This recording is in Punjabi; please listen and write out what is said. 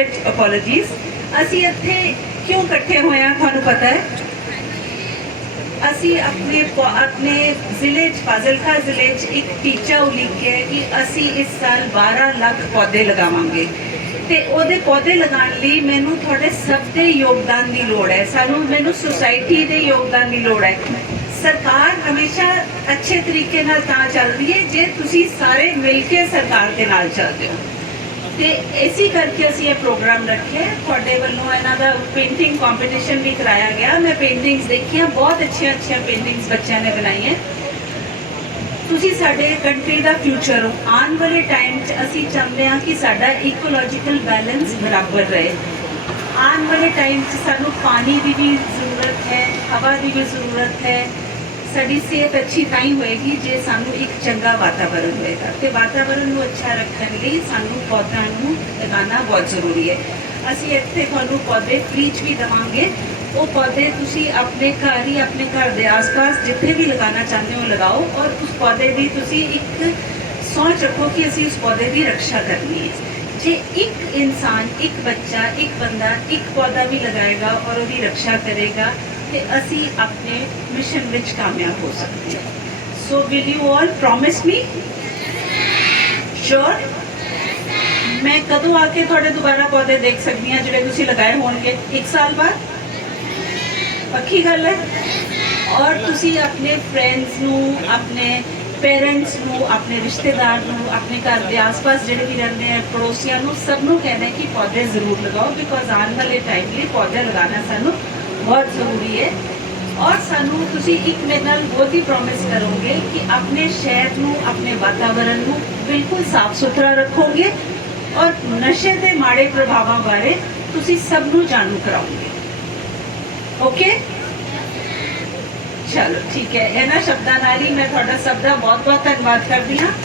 ਅਪੋਲੋਜੀਜ਼ ਅਸੀਂ ਇੱਥੇ ਕਿਉਂ ਇਕੱਠੇ ਹੋਏ ਆ ਤੁਹਾਨੂੰ ਪਤਾ ਹੈ? ਅਸੀਂ ਆਪਣੇ ਆਪਣੇ ਜ਼ਿਲ੍ਹੇ 'ਚ, ਫਾਜ਼ਿਲਕਾ ਜ਼ਿਲ੍ਹੇ 'ਚ ਇੱਕ ਟੀਚਾ ਉਲੀਕਿਆ ਕਿ ਅਸੀਂ ਇਸ ਸਾਲ 12 ਲੱਖ ਪੌਦੇ ਲਗਾਵਾਂਗੇ। ਤੇ ਉਹਦੇ ਪੌਦੇ ਲਗਾਉਣ ਲਈ ਮੈਨੂੰ ਤੁਹਾਡੇ ਸਭ ਦੇ ਯੋਗਦਾਨ ਦੀ ਲੋੜ ਹੈ। ਸਾਨੂੰ, ਮੈਨੂੰ ਸੁਸਾਇਟੀ ਦੇ ਯੋਗਦਾਨ ਦੀ ਲੋੜ ਹੈ। ਸਰਕਾਰ ਹਮੇਸ਼ਾ ਅੱਛੇ ਤਰੀਕੇ ਨਾਲ ਤਾਂ ਚੱਲਦੀ ਹੈ, ਜੇ ਤੁਸੀਂ ਸਾਰੇ ਮਿਲ ਕੇ ਸਰਕਾਰ ਦੇ ਨਾਲ ਚੱਲਦੇ ਹੋ। ਤੇ ਇਸੇ ਕਰਕੇ ਅਸੀਂ ਇਹ ਪ੍ਰੋਗਰਾਮ ਰੱਖਿਆ ਤੁਹਾਡੇ ਵੱਲੋਂ ਇਹਨਾਂ ਦਾ ਪੇਂਟਿੰਗ ਕੰਪੀਟੀਸ਼ਨ ਵੀ ਕਰਾਇਆ ਗਿਆ। ਮੈਂ ਪੇਂਟਿੰਗਸ ਦੇਖੀਆਂ, ਬਹੁਤ ਅੱਛੀਆਂ ਅੱਛੀਆਂ ਪੇਂਟਿੰਗਸ ਬੱਚਿਆਂ ਨੇ ਬਣਾਈਆਂ ਤੁਸੀਂ ਸਾਡੇ ਕੰਟਰੀ ਦਾ ਫਿਊਚਰ ਹੋ। ਆਉਣ ਵਾਲੇ ਟਾਈਮ 'ਚ ਅਸੀਂ ਚਾਹੁੰਦੇ ਹਾਂ ਕਿ ਸਾਡਾ ਇਕੋਲੋਜੀਕਲ ਬੈਲੈਂਸ ਬਰਾਬਰ ਰਹੇ। ਆਉਣ ਵਾਲੇ ਟਾਈਮ 'ਚ ਸਾਨੂੰ ਪਾਣੀ ਦੀ ਵੀ ਜ਼ਰੂਰਤ ਹੈ, ਹਵਾ ਦੀ ਵੀ ਜ਼ਰੂਰਤ ਹੈ ਸਾਡੀ ਸਿਹਤ ਅੱਛੀ ਤਾਂ ਹੀ ਹੋਏਗੀ ਜੇ ਸਾਨੂੰ ਇੱਕ ਚੰਗਾ ਵਾਤਾਵਰਣ ਹੋਏਗਾ ਤੇ ਵਾਤਾਵਰਣ ਨੂੰ ਅੱਛਾ ਰੱਖਣ ਲਈ ਸਾਨੂੰ ਪੌਦਿਆਂ ਨੂੰ ਲਗਾਉਣਾ ਬਹੁਤ ਜ਼ਰੂਰੀ ਹੈ ਅਸੀਂ ਇੱਥੇ ਤੁਹਾਨੂੰ ਪੌਦੇ ਫ੍ਰੀ 'ਚ ਵੀ ਦੇਵਾਂਗੇ ਉਹ ਪੌਦੇ ਤੁਸੀਂ ਆਪਣੇ ਘਰ ਹੀ ਆਪਣੇ ਘਰ ਦੇ ਆਸ-ਪਾਸ ਜਿੱਥੇ ਵੀ ਲਗਾਉਣਾ ਚਾਹੁੰਦੇ ਹੋ ਲਗਾਓ ਔਰ ਉਸ ਪੌਦੇ ਦੀ ਤੁਸੀਂ ਇੱਕ ਸੋਚ ਰੱਖੋ ਕਿ ਅਸੀਂ ਉਸ ਪੌਦੇ ਦੀ ਰੱਖਿਆ ਕਰਨੀ ਹੈ ਜੇ ਇੱਕ ਇਨਸਾਨ ਇੱਕ ਬੱਚਾ ਇੱਕ ਬੰਦਾ ਇੱਕ ਪੌਦਾ ਵੀ ਲਗਾਏਗਾ ਔਰ ਉਹਦੀ ਰੱਖਿਆ ਕਰੇਗਾ ਤੇ ਅਸੀਂ ਆਪਣੇ ਮਿਸ਼ਨ ਵਿੱਚ ਕਾਮਯਾਬ ਹੋ ਸਕਦੇ ਹਾਂ। So will you all promise me sure ਮੈਂ ਕਦੋਂ ਆ ਕੇ ਤੁਹਾਡੇ ਦੁਬਾਰਾ ਪੌਦੇ ਦੇਖ ਸਕਦੀ ਹਾਂ, ਜਿਹੜੇ ਤੁਸੀਂ ਲਗਾਏ ਹੋਣਗੇ? ਇੱਕ ਸਾਲ ਬਾਅਦ? ਪੱਕੀ ਗੱਲ ਹੈ? ਔਰ ਤੁਸੀਂ ਆਪਣੇ ਫਰੈਂਡਸ ਨੂੰ, ਆਪਣੇ ਪੇਰੈਂਟਸ ਨੂੰ, ਆਪਣੇ ਰਿਸ਼ਤੇਦਾਰ ਨੂੰ, ਆਪਣੇ ਘਰ ਦੇ ਆਸ-ਪਾਸ ਜਿਹੜੇ ਵੀ ਰਹਿੰਦੇ ਆ, ਪੜੋਸੀਆਂ ਨੂੰ, ਸਭ ਨੂੰ ਕਹਿੰਦੇ ਕਿ ਪੌਦੇ ਜ਼ਰੂਰ ਲਗਾਓ ਬਿਕੋਜ਼ ਆਉਣ ਵਾਲੇ ਟਾਈਮ ਲਈ ਪੌਦੇ ਲਗਾਉਣਾ ਸਾਨੂੰ ਬਹੁਤ ਜ਼ਰੂਰੀ ਹੈ ਔਰ ਸਾਨੂੰ ਤੁਸੀਂ ਇੱਕ ਮੇਰੇ ਨਾਲ ਬਹੁਤ ਹੀ ਪ੍ਰੋਮਿਸ ਕਰੋਗੇ ਕਿ ਆਪਣੇ ਸ਼ਹਿਰ ਨੂੰ ਆਪਣੇ ਵਾਤਾਵਰਣ ਨੂੰ ਬਿਲਕੁਲ ਸਾਫ਼ ਸੁਥਰਾ ਰੱਖੋਗੇ ਔਰ ਨਸ਼ੇ ਦੇ ਮਾੜੇ ਪ੍ਰਭਾਵਾਂ ਬਾਰੇ ਤੁਸੀਂ ਸਭ ਨੂੰ ਜਾਣੂ ਕਰਾਓਗੇ ਓਕੇ ਚਲੋ ਠੀਕ ਹੈ ਇਹਨਾਂ ਸ਼ਬਦਾਂ ਨਾਲ ਹੀ ਮੈਂ ਤੁਹਾਡਾ ਸਭ ਦਾ ਬਹੁਤ ਬਹੁਤ ਧੰਨਵਾਦ ਕਰਦੀ ਹਾਂ ਫਸਟ ਸੈਕੰਡ